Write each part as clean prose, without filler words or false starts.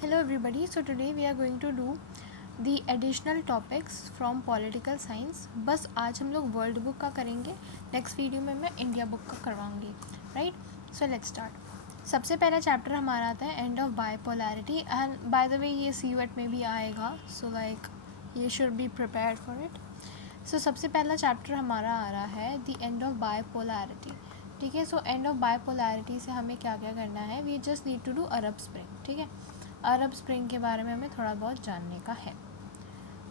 Hello everybody, so today we are going to do the additional topics from political science. बस आज हम लोग world book का करेंगे, नेक्स्ट वीडियो में मैं इंडिया बुक का करवाऊंगी, राइट? So let's start. सबसे पहला चैप्टर हमारा आता है end of bipolarity, and by the way ये CUET में भी आएगा, सो लाइक ये should be prepared for it. So सबसे पहला चैप्टर हमारा आ रहा है द एंड ऑफ बायपोलैरिटी, ठीक है। सो एंड ऑफ बायपोलैरिटी से हमें क्या क्या करना है, we just need to do Arab Spring, ठीक है। अरब स्प्रिंग के बारे में हमें थोड़ा बहुत जानने का है।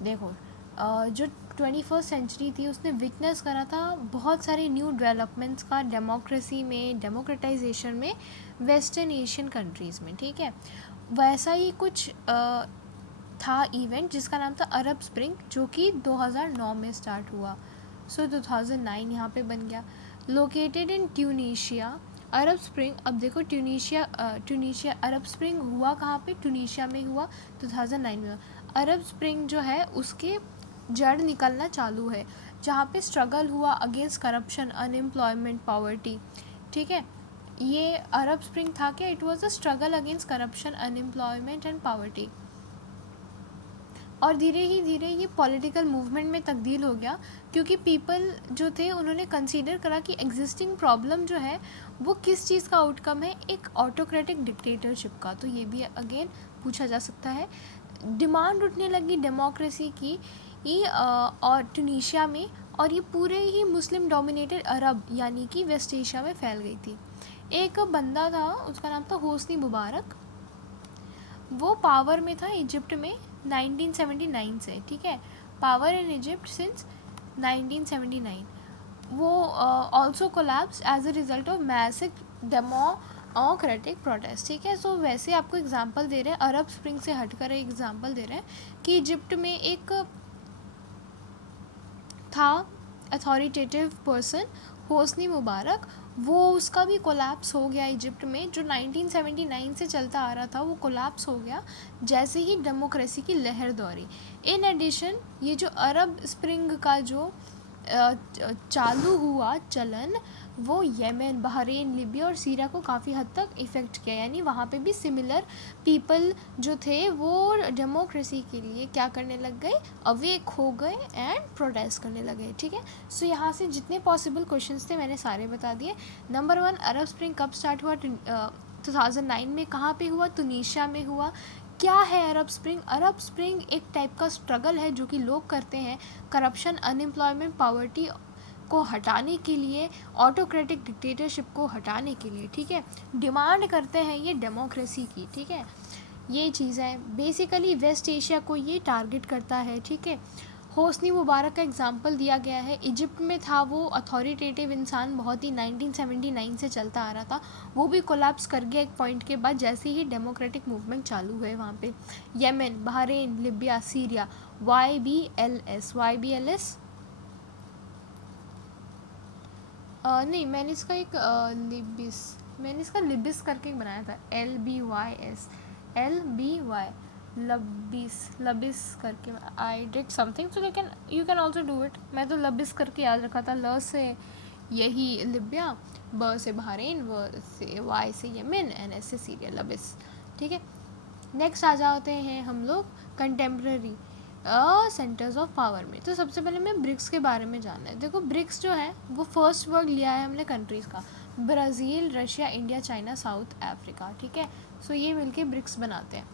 देखो, जो 21st सेंचुरी थी उसने विटनेस करा था बहुत सारे न्यू डेवलपमेंट्स का डेमोक्रेसी में, डेमोक्रेटाइजेशन में, वेस्टर्न एशियन कंट्रीज़ में, ठीक है। वैसा ही कुछ था इवेंट जिसका नाम था अरब स्प्रिंग, जो कि 2009 में स्टार्ट हुआ। सो 2009 यहाँ पे बन गया। Located in Tunisia, Arab spring. अब देखो ट्यूनीशिया अरब स्प्रिंग हुआ कहाँ पे? ट्यूनीशिया में हुआ, 2009 में हुआ। अरब स्प्रिंग जो है उसके जड़ निकलना चालू है, जहाँ पे स्ट्रगल हुआ अगेंस्ट करप्शन, अनएम्प्लॉयमेंट, पॉवर्टी, ठीक है। ये अरब स्प्रिंग था क्या? It was a struggle against corruption, unemployment and poverty. और धीरे ही धीरे ये पॉलिटिकल मूवमेंट में तब्दील हो गया, क्योंकि पीपल जो थे उन्होंने कंसीडर करा कि एग्जिस्टिंग प्रॉब्लम जो है वो किस चीज़ का आउटकम है, एक ऑटोक्रेटिक डिक्टेटरशिप का। तो ये भी अगेन पूछा जा सकता है। डिमांड उठने लगी डेमोक्रेसी की और ट्यूनीशिया में, और ये पूरे ही मुस्लिम डोमिनेटेड अरब यानी कि वेस्ट एशिया में फैल गई थी। एक बंदा था, उसका नाम था होस्नी मुबारक। वो पावर में था इजिप्ट में 1979 से, ठीक है। Power in Egypt since 1979। वो also collapse as a result of massive democratic protest, ठीक है। सो वैसे आपको एग्जांपल दे रहे हैं, अरब स्प्रिंग से हटकर एक एग्जांपल दे रहे हैं कि इजिप्ट में एक था अथॉरिटेटिव पर्सन होस्नी मुबारक, वो उसका भी कोलैप्स हो गया इजिप्ट में, जो 1979 से चलता आ रहा था वो कोलैप्स हो गया जैसे ही डेमोक्रेसी की लहर दौड़ी। इन एडिशन ये जो अरब स्प्रिंग का जो चालू हुआ चलन, वो येमेन, बहरीन, लिबिया और सीरिया को काफ़ी हद तक इफ़ेक्ट किया, यानी वहाँ पे भी सिमिलर पीपल जो थे वो डेमोक्रेसी के लिए क्या करने लग गए, अवेक हो गए एंड प्रोटेस्ट करने लगे, ठीक है। सो यहाँ से जितने पॉसिबल क्वेश्चंस थे मैंने सारे बता दिए। नंबर 1, अरब स्प्रिंग कब स्टार्ट हुआ? 2009 में। कहाँ पे हुआ? तुनीशिया में हुआ। क्या है अरब स्प्रिंग? अरब स्प्रिंग एक टाइप का स्ट्रगल है जो कि लोग करते हैं करप्शन, अनएम्प्लॉयमेंट, पॉवर्टी को हटाने के लिए, ऑटोक्रेटिक डिक्टेटरशिप को हटाने के लिए, ठीक है। डिमांड करते हैं ये डेमोक्रेसी की, ठीक है। ये चीज़ है बेसिकली, वेस्ट एशिया को ये टारगेट करता है, ठीक है। होस्नी मुबारक का एग्जांपल दिया गया है, इजिप्ट में था वो अथॉरिटेटिव इंसान, बहुत ही 1979 से चलता आ रहा था, वो भी कोलैप्स कर गया एक पॉइंट के बाद जैसे ही डेमोक्रेटिक मूवमेंट चालू हुए वहाँ पे। Yemen, Bahrain, Libya, Syria, YBLS नहीं, मैंने इसका एक मैंने इसका लिबिस करके बनाया था, LBY लबिस करके I did something, so you can also do it. मैं तो लबिस करके याद रखा था, ल से यही लिबिया, ब से बहरीन, व से वाई से येमेन, एन एस से सीरिया, लबिस, ठीक है। नेक्स्ट आ जाते हैं हम लोग कंटेम्प्रेरी सेंटर्स ऑफ पावर में। तो सबसे पहले मैं ब्रिक्स के बारे में जानना है। देखो, ब्रिक्स जो है वो फर्स्ट वर्ड लिया है हमने कंट्रीज़ का, Brazil, Russia, India, China, south Africa, ठीक है। सो ये मिलके ब्रिक्स बनाते हैं।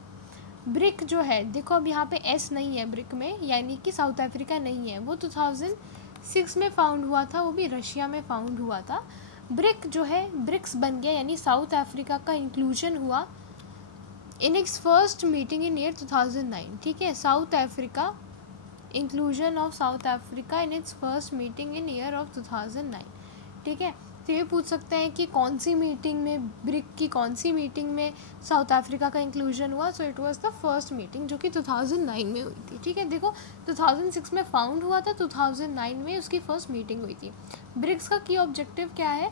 ब्रिक जो है, देखो अब यहाँ पे एस नहीं है ब्रिक में, यानी कि साउथ अफ्रीका नहीं है, वो 2006 में फाउंड हुआ था, वो भी रशिया में फाउंड हुआ था। ब्रिक जो है ब्रिक्स बन गया, यानी साउथ अफ्रीका का इंक्लूजन हुआ in its first meeting in year 2009, ठीक है। South Africa, inclusion of south Africa in its first meeting in year of 2009, ठीक है। तो ये पूछ सकते हैं कि कौन सी मीटिंग में, ब्रिक की कौन सी मीटिंग में साउथ अफ्रीका का इंक्लूजन हुआ? So it was the first meeting जो कि 2009 में हुई थी, ठीक है। देखो, 2006 में फाउंड हुआ था, 2009 में उसकी फर्स्ट मीटिंग हुई थी। ब्रिक्स का की ऑब्जेक्टिव क्या है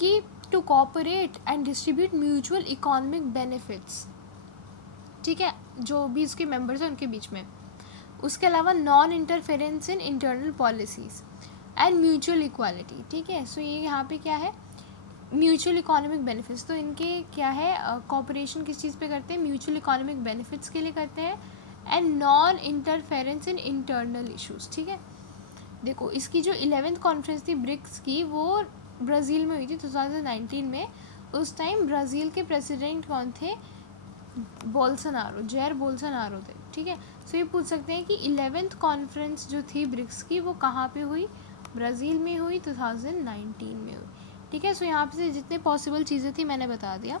कि to cooperate and distribute mutual economic benefits, ठीक है, जो भी उसके मेंबर्स हैं उनके बीच में। उसके अलावा non interference in internal policies and mutual equality, ठीक है। सो ये यहाँ पे क्या है, म्यूचुअल इकोनॉमिक बेनिफिट्स, तो इनके क्या है, कॉपरेशन किस चीज़ पे करते हैं, म्यूचुअल इकोनॉमिक बेनिफिट्स के लिए करते हैं, and non interference in internal issues, ठीक है। देखो इसकी जो 11th कॉन्फ्रेंस थी ब्रिक्स की, वो ब्राज़ील में हुई थी 2019 में। उस टाइम ब्राज़ील के प्रेसिडेंट कौन थे, बोल्सोनारो, जैर बोल्सोनारो थे, ठीक है। सो ये पूछ सकते हैं कि 11th कॉन्फ्रेंस जो थी ब्रिक्स की वो कहाँ पे हुई, ब्राज़ील में हुई, 2019 में हुई, ठीक है। सो यहाँ पे से जितने पॉसिबल चीज़ें थी मैंने बता दिया।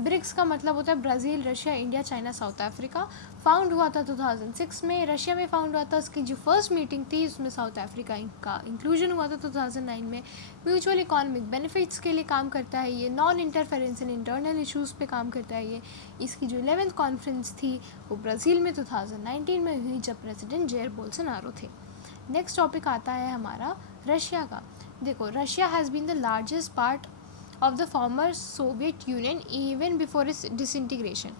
ब्रिक्स का मतलब होता है Brazil, Russia, India, China, south Africa. Found हुआ था 2006 में, रशिया में फाउंड हुआ था। उसकी जो फर्स्ट मीटिंग थी उसमें साउथ अफ्रीका का इंक्लूजन हुआ था 2009 में। म्यूचुअल इकोनॉमिक बेनिफिट्स के लिए काम करता है ये, non interference in internal issues पे काम करता है ये। इसकी जो 11th कॉन्फ्रेंस थी वो ब्राज़ील में 2019 में हुई, जब प्रेसिडेंट जेयर बोल्सोनारो थे। नेक्स्ट टॉपिक आता है हमारा रशिया का। देखो Russia has been the largest part of the former Soviet Union even before its disintegration.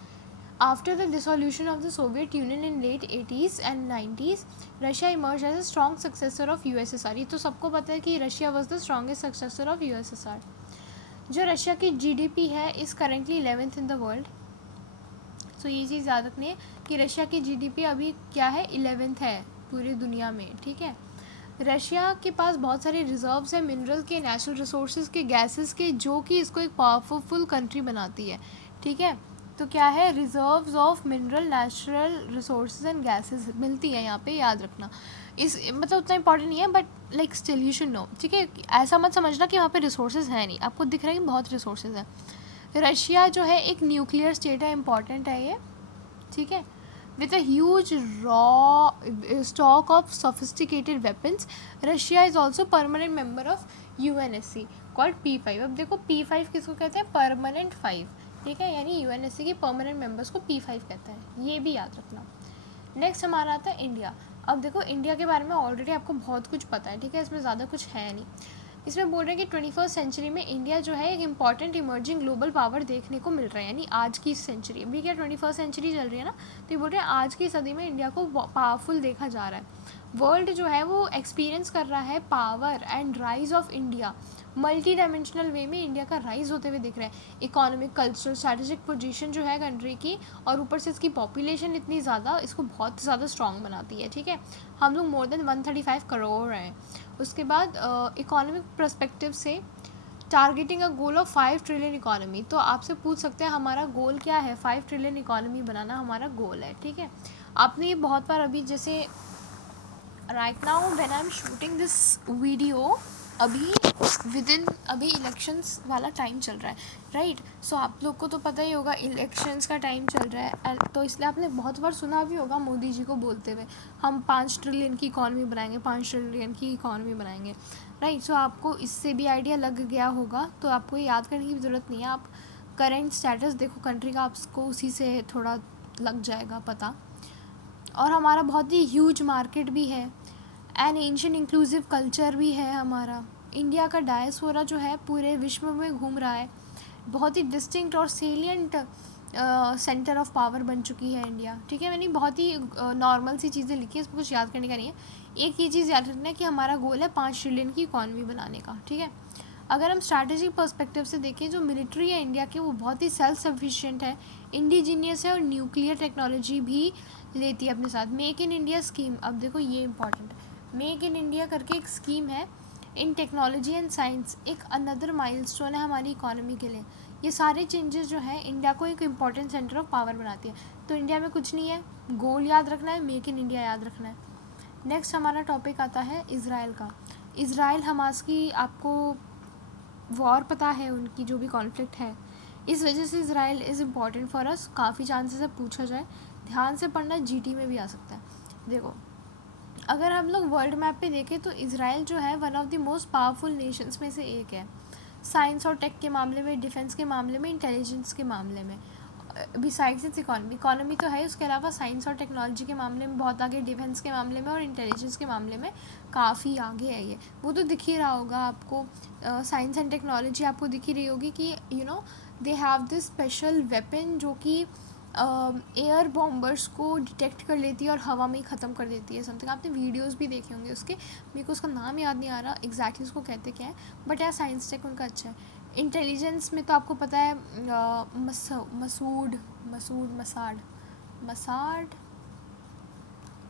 After the dissolution of the Soviet Union in late 80s and 90s, Russia emerged as a strong successor of USSR. ये तो सबको पता है कि Russia was the strongest successor of USSR. जो Russia की GDP है is currently 11th in the world. सो ये चीज़ याद रखनी है कि रशिया की GDP अभी क्या है, 11th है पूरी दुनिया में, ठीक है। रशिया के पास बहुत सारे रिजर्व्स हैं मिनरल के, नेचुरल रिसोर्सेज के, गैसेस के, जो कि इसको एक पावरफुल कंट्री बनाती है, ठीक है। तो क्या है, reserves of mineral, natural resources and gases मिलती है यहाँ पे, याद रखना। इस मतलब उतना इंपॉर्टेंट नहीं है but like still you should know, ठीक है। ऐसा मत समझना कि वहाँ पे रिसोर्सेज है नहीं, आपको दिख रहा है कि बहुत रिसोर्सेज हैं। रशिया जो है एक न्यूक्लियर स्टेट है, इम्पॉर्टेंट है ये, ठीक है। With a huge raw stock of sophisticated weapons, Russia is also permanent member of UNSC called P5. अब देखो P5 किसको कहते हैं, परमानेंट 5, ठीक है, यानी UNSC की परमानेंट मेंबर्स को P5 कहता है, ये भी याद रखना। नेक्स्ट हमारा आता है इंडिया। अब देखो इंडिया के बारे में ऑलरेडी आपको बहुत कुछ पता है, ठीक है, इसमें ज़्यादा कुछ है नहीं। इसमें बोल रहे हैं कि 21st सेंचुरी में इंडिया जो है एक इंपॉर्टेंट इमर्जिंग ग्लोबल पावर देखने को मिल रहा है, यानी आज की सेंचुरी, अभी क्या 21st सेंचुरी चल रही है ना, तो ये बोल रहे हैं आज की सदी में इंडिया को पावरफुल देखा जा रहा है। वर्ल्ड जो है वो एक्सपीरियंस कर रहा है power and rise of India, multi dimensional way में इंडिया का राइज होते हुए दिख रहा है। इकोनॉमिक, कल्चरल, स्ट्रैटेजिक पोजीशन जो है कंट्री की, और ऊपर से इसकी पॉपुलेशन इतनी ज़्यादा इसको बहुत ज़्यादा स्ट्रॉन्ग बनाती है, ठीक है। हम लोग मोर देन 135 करोड़ हैं। उसके बाद इकोनॉमिक पर्सपेक्टिव से targeting a goal of 5 trillion economy, तो आपसे पूछ सकते हैं हमारा गोल क्या है, 5 ट्रिलियन इकोनॉमी बनाना हमारा गोल है, ठीक है। आपने ये बहुत बार अभी जैसे right now when I am shooting this video, अभी इलेक्शंस वाला टाइम चल रहा है, राइट। सो आप लोग को तो पता ही होगा इलेक्शंस का टाइम चल रहा है, तो इसलिए आपने बहुत बार सुना भी होगा मोदी जी को बोलते हुए हम 5 ट्रिलियन की इकॉनमी बनाएंगे, 5 ट्रिलियन की इकॉनमी बनाएंगे, राइट। सो आपको इससे भी आइडिया लग गया होगा, तो आपको ये याद करने की ज़रूरत नहीं है। आप करेंट स्टेटस देखो कंट्री का, आपको उसी से थोड़ा लग जाएगा पता। और हमारा बहुत ही ह्यूज मार्केट भी है, एन एंशिएंट इंक्लूसिव कल्चर भी है हमारा। इंडिया का डायस्पोरा जो है पूरे विश्व में घूम रहा है, बहुत ही डिस्टिंक्ट और सेलिएंट सेंटर ऑफ पावर बन चुकी है इंडिया, ठीक है। मैंने बहुत ही नॉर्मल सी चीज़ें लिखी है, इसमें कुछ याद करने का नहीं है। एक ये चीज़ याद रखना है कि हमारा गोल है 5 ट्रिलियन की इकॉनमी बनाने का, ठीक है। अगर हम स्ट्रैटेजिक पर्सपेक्टिव से देखें, जो मिलिट्री है इंडिया की वो बहुत ही सेल्फ सफिशिएंट है, इंडिजीनियस है, और न्यूक्लियर टेक्नोलॉजी भी लेती है अपने साथ। मेक इन इंडिया स्कीम, अब देखो ये इंपॉर्टेंट है, मेक इन इंडिया करके एक स्कीम है इन टेक्नोलॉजी एंड साइंस, एक अनदर माइलस्टोन है हमारी इकोनॉमी के लिए। ये सारे चेंजेस जो है इंडिया को एक इम्पॉर्टेंट सेंटर ऑफ पावर बनाती है। तो इंडिया में कुछ नहीं है, गोल याद रखना है, मेक इन इंडिया याद रखना है। नेक्स्ट हमारा टॉपिक आता है इज़राइल का। इज़राइल हमास की आपको वॉर पता है, उनकी जो भी कॉन्फ्लिक्ट है, इस वजह से Israel is important for us. काफ़ी चांसेस है पूछा जाए, ध्यान से पढ़ना, जीटी में भी आ सकता है। देखो अगर हम लोग वर्ल्ड मैप पे देखें तो इज़राइल जो है one of the most powerful Nations में से एक है, साइंस और टेक के मामले में, डिफेंस के मामले में, इंटेलिजेंस के मामले में। बिसाइड्स इट्स इकॉनमी तो है, उसके अलावा साइंस और टेक्नोलॉजी के मामले में बहुत आगे, डिफेंस के मामले में और इंटेलिजेंस के मामले में काफ़ी आगे है ये। वो तो दिख ही रहा होगा आपको, साइंस एंड टेक्नोलॉजी आपको दिख ही रही होगी कि you know they have this special weapon जो कि एयर बॉम्बर्स को डिटेक्ट कर लेती है और हवा में ही ख़त्म कर देती है समथिंग। आपने वीडियोस भी देखे होंगे उसके, मेरे को उसका नाम याद नहीं आ रहा एग्जैक्टली उसको कहते क्या है, बट यार साइंस टेक उनका अच्छा है, इंटेलिजेंस में तो आपको पता है मसाड,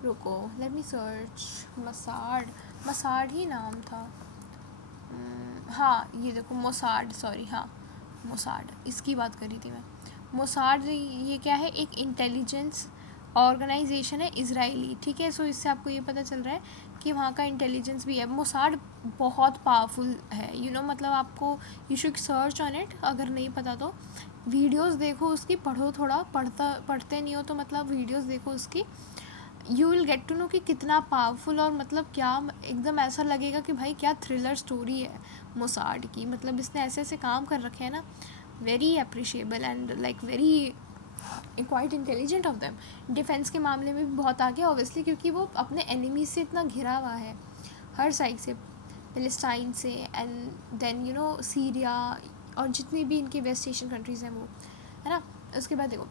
रुको लेट मी सर्च, मसाड ही नाम था। हाँ ये देखो मोसाड, सॉरी हाँ मोसाड, इसकी बात करी थी मैं। मोसाड ये क्या है, एक इंटेलिजेंस ऑर्गेनाइजेशन है इजरायली, ठीक है। सो इससे आपको ये पता चल रहा है कि वहाँ का इंटेलिजेंस भी है। मोसाड बहुत पावरफुल है, मतलब आपको you should search on it, अगर नहीं पता तो वीडियोस देखो उसकी, पढ़ो थोड़ा, पढ़ते नहीं हो तो मतलब वीडियोस देखो उसकी, you will get to know कि कितना पावरफुल, और मतलब क्या एकदम ऐसा लगेगा कि भाई क्या थ्रिलर स्टोरी है मोसाड की। मतलब इसने ऐसे ऐसे काम कर रखे हैं ना, very appreciable and like very quite intelligent of them. Defence के मामले में भी बहुत आगे ऑब्वियसली, क्योंकि वो अपने एनिमी से इतना घिरा हुआ है हर साइड से, पैलेस्टाइन से एंड देन सीरिया और जितनी भी इनकी वेस्ट एशियन कंट्रीज़ हैं वो, है ना। उसके बाद देखो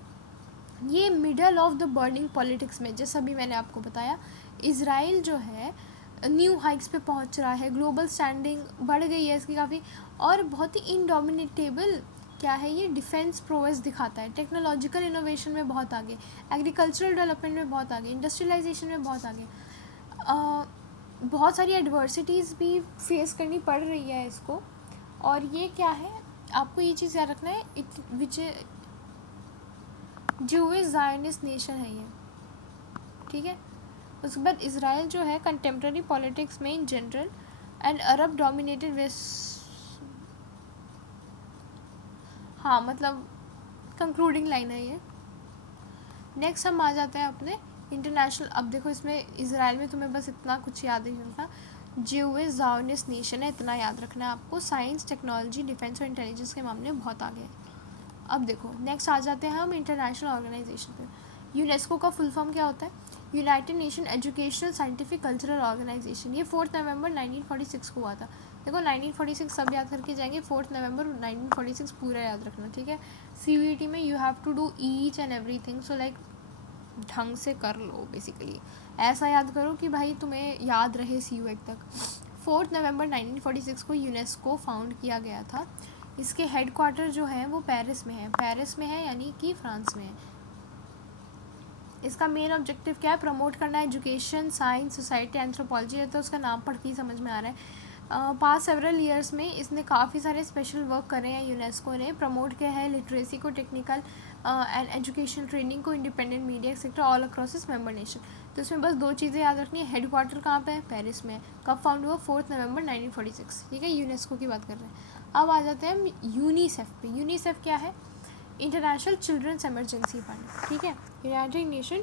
ये middle of the burning politics में, जैसा भी मैंने आपको बताया, इज़राइल जो है न्यू हाइट्स पे पहुंच रहा है, ग्लोबल स्टैंडिंग बढ़ गई है इसकी काफ़ी, और बहुत ही इनडोमिनेटेबल क्या है ये, डिफेंस प्रोवेस दिखाता है, टेक्नोलॉजिकल इनोवेशन में बहुत आगे, एग्रीकल्चरल डेवलपमेंट में बहुत आगे, इंडस्ट्रियलाइजेशन में बहुत आगे। बहुत सारी एडवर्सिटीज़ भी फेस करनी पड़ रही है इसको, और ये क्या है आपको ये चीज़ याद रखना है, विच ज्यूइश ज़ायनिस्ट नेशन है ये, ठीक है। उसके बाद इसराइल जो है कंटेम्प्रेरी पॉलिटिक्स में in general and Arab dominated West, हाँ मतलब कंक्लूडिंग लाइन है ये। नेक्स्ट हम आ जाते हैं अपने इंटरनेशनल। अब देखो इसमें इसराइल में तुम्हें बस इतना कुछ याद नहीं रखना, ज्यूइश ज़ायनिस्ट नेशन है, इतना याद रखना है आपको। साइंस, टेक्नोलॉजी, डिफेंस और इंटेलिजेंस के मामले में बहुत आगे है। अब देखो नेक्स्ट आ जाते हैं हम इंटरनेशनल ऑर्गेनाइजेशन पे। यूनेस्को का फुल फॉर्म क्या होता है, United Nation Educational Scientific Cultural Organisation. ये 4 नवंबर 1946 को हुआ था। देखो 1946 सब याद करके जाएंगे, 4 नवंबर 1946 पूरा याद रखना, ठीक है। CUET में you have to do each and everything, so like ढंग से कर लो, बेसिकली ऐसा याद करो कि भाई तुम्हें याद रहे CUET तक। 4 नवंबर 1946 को यूनेस्को फाउंड किया गया था। इसके हेडक्वार्टर जो है वो पेरिस में है यानी कि फ्रांस में है। इसका मेन ऑब्जेक्टिव क्या है, प्रमोट करना है एजुकेशन, साइंस, सोसाइटी, एंथ्रोपोलॉजी है, तो उसका नाम पढ़ के ही समझ में आ रहा है। पास्ट सेवरल ईयर्स में इसने काफ़ी सारे स्पेशल वर्क करे हैं, यूनेस्को ने प्रमोट किया है लिटरेसी को, टेक्निकल एंड एजुकेशन ट्रेनिंग को, independent media sector all across इस मेंबर नेशन। तो इसमें बस 2 चीज़ें याद रखनी है, हेडक्वार्टर कहाँ पे है, पेरिस में। कब फाउंड हुआ, 4 नवंबर 1946, ठीक है। यूनेस्को की बात कर रहे हैं। अब आ जाते हैं हम यूनिसेफ पे। यूनिसेफ क्या है, इंटरनेशनल चिल्ड्रंस इमरजेंसी फंड, ठीक है। United nation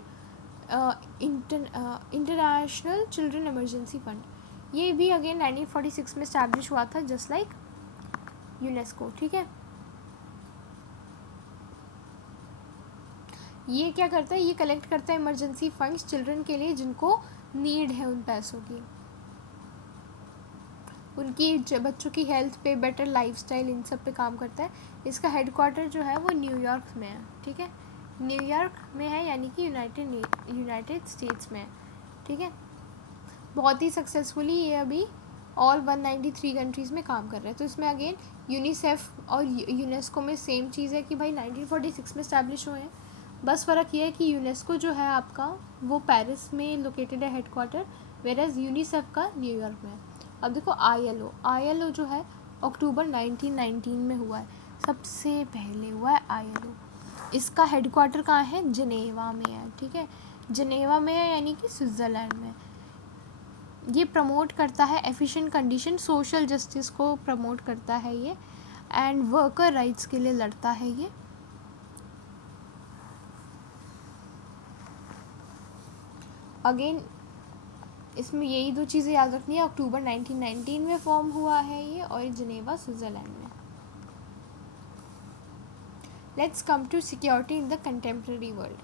international children emergency fund, ये भी अगेन 1946 में स्टैब्लिश हुआ था, जस्ट लाइक यूनेस्को, ठीक है। ये क्या करता है, ये कलेक्ट करता है इमरजेंसी फंड्स चिल्ड्रन के लिए जिनको नीड है उन पैसों की, उनकी बच्चों की हेल्थ पे, बेटर लाइफस्टाइल, इन सब पे काम करता है। इसका हेडक्वार्टर जो है वो न्यूयॉर्क में है, ठीक है। न्यूयॉर्क में है यानी कि यूनाइटेड स्टेट्स में है, ठीक है। बहुत ही सक्सेसफुली ये अभी ऑल 193 कंट्रीज़ में काम कर रहे हैं। तो इसमें अगेन यूनिसेफ और यूनेस्को में सेम चीज़ है कि भाई 1946 में इस्टेब्लिश हुए हैं, बस फ़र्क ये है कि यूनेस्को जो है आपका वो पेरिस में लोकेटेड है हेडक्वार्टर, वेरएज यूनिसेफ का न्यूयॉर्क में है। अब देखो ILO जो है अक्टूबर 1919 में हुआ है, सबसे पहले हुआ है ILO। इसका हेडक्वार्टर कहाँ है, जनेवा में है, ठीक है। जनेवा में है यानी कि स्विट्ज़रलैंड में। ये प्रमोट करता है एफिशिएंट कंडीशन, सोशल जस्टिस को प्रमोट करता है ये, एंड वर्कर राइट्स के लिए लड़ता है ये। अगेन इसमें यही 2 चीज़ें याद रखनी है, अक्टूबर 1919 में फॉर्म हुआ है ये, और जिनेवा स्विट्ज़रलैंड में। Let's come to security in the contemporary world,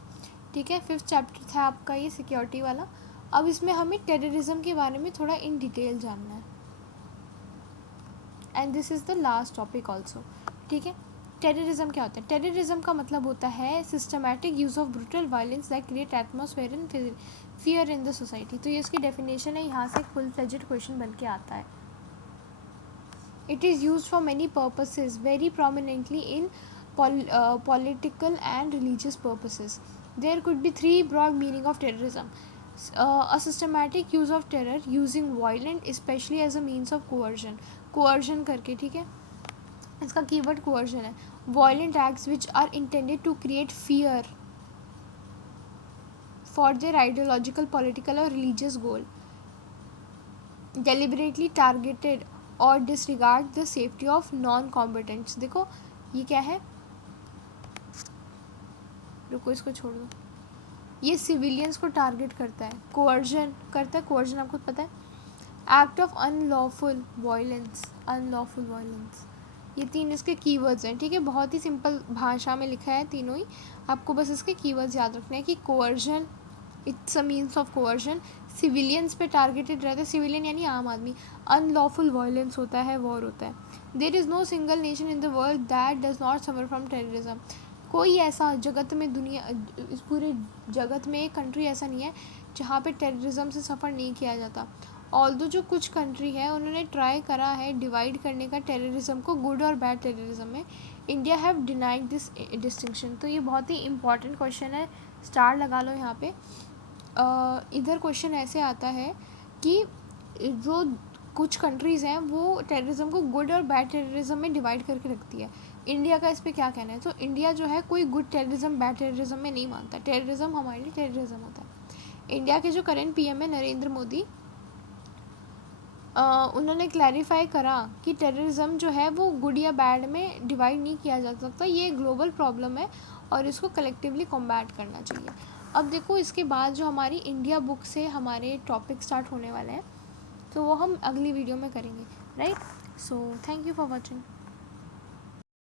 ठीक है। 5th चैप्टर था आपका ये सिक्योरिटी वाला। अब इसमें हमें टेररिज्म के बारे में थोड़ा इन डिटेल जानना है, and this is the last topic also, ठीक है। टेररिज्म क्या होता है, टेररिज्म का मतलब होता है systematic use of brutal violence that create atmosphere in fear in the society. तो ये इसकी डेफिनेशन है, यहाँ से एक फुल फ्लेजेड क्वेश्चन बन के आता है। It is used for many purposes, very prominently in political and religious purposes. There could be three broad meaning of terrorism. A systematic use of terror using violent, especially as a means of coercion. coercion करके, ठीक है, इसका keyword coercion है. Violent acts which are intended to create fear for their ideological, political or religious goal. Deliberately targeted और disregard the safety of non combatants. देखो ये क्या है, रुको इसको छोड़ दो. ये सिविलियंस को टारगेट करता है, कोअर्जन करता है. कोअर्जन आपको पता है, act of unlawful violence. Unlawful violence, ये तीन इसके कीवर्ड्स हैं, ठीक है. बहुत ही सिंपल भाषा में लिखा है तीनों ही, आपको बस इसके कीवर्ड्स याद रखने हैं कि coercion, it's a means of coercion. Civilians पे टारगेटेड रहता है, सिविलियन यानी आम आदमी. अनलॉफुल वायलेंस होता है, वॉर होता है. There is no single nation in the world that does not suffer from terrorism. कोई ऐसा जगत में, दुनिया, इस पूरे जगत में एक कंट्री ऐसा नहीं है जहाँ पे टेररिज्म से सफ़र नहीं किया जाता. ऑल्दो जो कुछ कंट्री है उन्होंने ट्राई करा है डिवाइड करने का टेररिज्म को गुड और बैड टेररिज्म में. India have denied this distinction. तो ये बहुत ही इंपॉर्टेंट क्वेश्चन है, स्टार लगा लो यहाँ पे. इधर क्वेश्चन ऐसे आता है कि जो कुछ कंट्रीज़ हैं वो टेररिज्म को गुड और बैड टेररिज्म में डिवाइड करके रखती है. इंडिया का इस पर क्या कहना है? तो इंडिया जो है कोई गुड टेररिज्म बैड टेररिज्म में नहीं मानता. टेररिज्म हमारे लिए टेररिज्म होता है. इंडिया के जो करेंट पीएम है नरेंद्र मोदी, उन्होंने क्लैरिफाई करा कि टेररिज्म जो है वो गुड या बैड में डिवाइड नहीं किया जा सकता. ये ग्लोबल प्रॉब्लम है और इसको कलेक्टिवली कॉम्बैट करना चाहिए. अब देखो इसके बाद जो हमारी इंडिया बुक से हमारे टॉपिक स्टार्ट होने वाले हैं, तो वो हम अगली वीडियो में करेंगे, right. So thank you for watching.